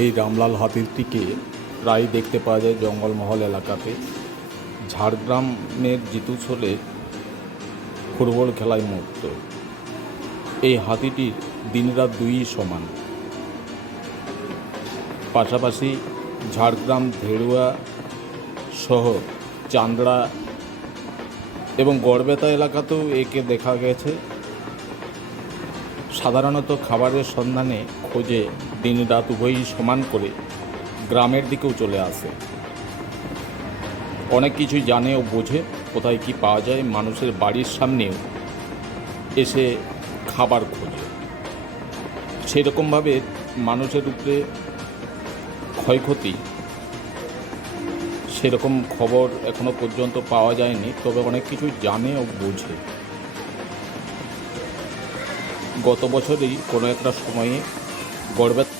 এই রামলাল হাতিটিকে প্রায় দেখতে পাওয়া যায় জঙ্গলমহল এলাকাতে। ঝাড়গ্রামের জিতুছলে ফুটবল খেলায় মুক্ত। এই হাতিটির দিনরাত দুই সমান। পাশাপাশি ঝাড়গ্রাম, ধেড়ুয়া সহ চান্দড়া এবং গড়বেতা এলাকাতেও একে দেখা গেছে। সাধারণত খাবারের সন্ধানে খোঁজে দিনরাত উভয়ই সমান করে গ্রামের দিকেও চলে আসে। অনেক কিছুই জানে ও বোঝে কোথায় কি পাওয়া যায়। মানুষের বাড়ির সামনেও এসে খাবার খোঁজে। সেরকমভাবে মানুষের উপরে ক্ষয়ক্ষতি সেরকম খবর এখনো পর্যন্ত পাওয়া যায়নি, তবে অনেক কিছু জানে ও বোঝে। গত বছরই কোনো একটা সময়ে গড়বেতা